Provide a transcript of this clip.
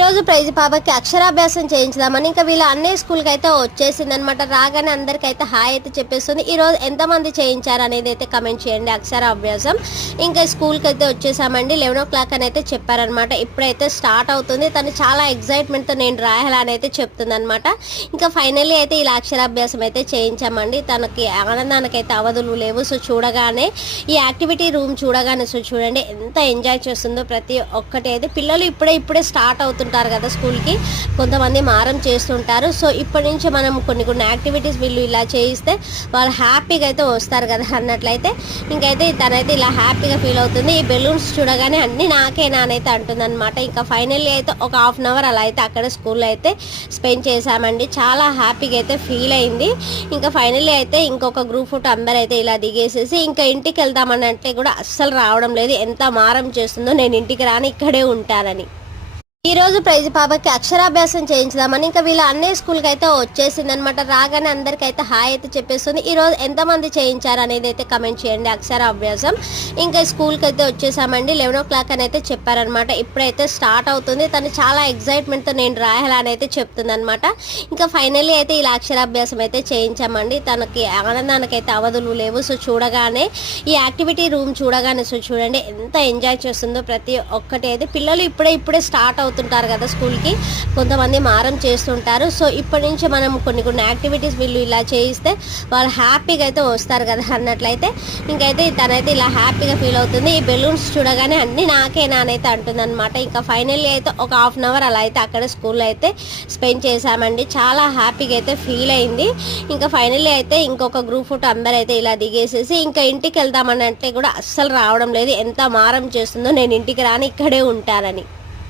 రోజు ప్రైజ్ పాపకి అక్షరాభ్యాసం చేయించుదామని ఇంకా వీళ్ళ అన్నయ్య స్కూల్కి అయితే వచ్చేసింది అనమాట రాగానే అందరికైతే హాయ్ అయితే చెప్పేస్తుంది. ఈ రోజు ఎంతమంది చేయించారు అనేది అయితే కమెంట్ చేయండి. అక్షరాభ్యాసం ఇంకా స్కూల్కి అయితే వచ్చేసామండి. లెవెన్ ఓ క్లాక్ అని అయితే చెప్పారనమాట. ఇప్పుడైతే స్టార్ట్ అవుతుంది. తను చాలా ఎగ్జైట్మెంట్తో నేను రాయాలని అయితే చెప్తుందనమాట. ఇంకా ఫైనల్లీ అయితే ఇలా అక్షరాభ్యాసం అయితే చేయించామండి. తనకి ఆనందానికి అయితే అవధులు లేవు. సో చూడగానే ఈ యాక్టివిటీ రూమ్ చూడగానే సో చూడండి ఎంత ఎంజాయ్ చేస్తుందో ప్రతి ఒక్కటి అయితే. పిల్లలు ఇప్పుడే ఇప్పుడే స్టార్ట్ అవుతుంటారు కదా స్కూల్కి కొంతమంది మారం చేస్తుంటారు. సో ఇప్పటి నుంచి మనం కొన్ని కొన్ని యాక్టివిటీస్ వీళ్ళు ఇలా చేయిస్తే వాళ్ళు హ్యాపీగా అయితే వస్తారు కదా అన్నట్లయితే ఇంకైతే తనైతే ఇలా హ్యాపీగా ఫీల్ అవుతుంది. ఈ బెలూన్స్ చూడగానే అన్ని నాకే నానైతే అంటుందన్నమాట. ఇంకా ఫైనల్లీ అయితే ఒక హాఫ్ అన్ అవర్ అలా అయితే అక్కడ స్కూల్లో అయితే స్పెండ్ చేశామండి. చాలా హ్యాపీగా అయితే ఫీల్ అయింది. ఇంకా ఫైనల్లీ అయితే ఇంకొక గ్రూప్ ఫోటో అందరూ అయితే ఇలా దిగేసేసి ఇంకా ఇంటికి వెళ్దామని అంటే కూడా అస్సలు రావడం లేదు. ఎంత మారం చేస్తుందో నేను ఇంటికి రాని ఇక్కడే ఉంటానని. ఈ రోజు ప్రైజ్ పాపకి అక్షరాభ్యాసం చేయించుదామని ఇంకా వీళ్ళ అన్నయ్య స్కూల్కి అయితే వచ్చేసింది అనమాట రాగానే అందరికైతే హాయ్ అయితే చెప్పేస్తుంది. ఈ రోజు ఎంతమంది చేయించారు అనేది అయితే కమెంట్ చేయండి. అక్షరాభ్యాసం ఇంకా స్కూల్కి అయితే వచ్చేసామండి. లెవెన్ ఓ క్లాక్ అని అయితే చెప్పారనమాట ఇప్పుడైతే స్టార్ట్ అవుతుంది. తను చాలా ఎగ్జైట్మెంట్తో నేను రాయాలని అయితే చెప్తుంది అనమాట ఇంకా ఫైనల్లీ అయితే ఇలా అక్షరాభ్యాసం అయితే చేయించామండి. తనకి ఆనందానికి అయితే అవధులు లేవు. సో చూడగానే ఈ యాక్టివిటీ రూమ్ చూడగానే సో చూడండి ఎంత ఎంజాయ్ చేస్తుందో ప్రతి ఒక్కటి అయితే. పిల్లలు ఇప్పుడే ఇప్పుడే స్టార్ట్ అవుతుంది అవుతుంటారు కదా స్కూల్కి. కొంతమంది మారం చేస్తుంటారు. సో ఇప్పటి నుంచి మనం కొన్ని కొన్ని యాక్టివిటీస్ వీళ్ళు ఇలా చేయిస్తే వాళ్ళు హ్యాపీగా అయితే వస్తారు కదా అన్నట్లయితే. ఇంకైతే తనైతే ఇలా హ్యాపీగా ఫీల్ అవుతుంది. ఈ బెలూన్స్ చూడగానే అన్ని నాకే నానైతే అయితే అంటుందన్నమాట. ఇంకా ఫైనల్లీ అయితే ఒక హాఫ్ అన్ అవర్ అలా అయితే అక్కడ స్కూల్లో అయితే స్పెండ్ చేశామండి. చాలా హ్యాపీగా అయితే ఫీల్ అయింది. ఇంకా ఫైనల్లీ అయితే ఇంకొక గ్రూప్ ఫోటో అందరూ అయితే ఇలా దిగేసేసి ఇంకా ఇంటికి వెళ్దామని అంటే కూడా అస్సలు రావడం లేదు. ఎంత మారం చేస్తుందో నేను ఇంటికి రాని ఇక్కడే ఉంటానని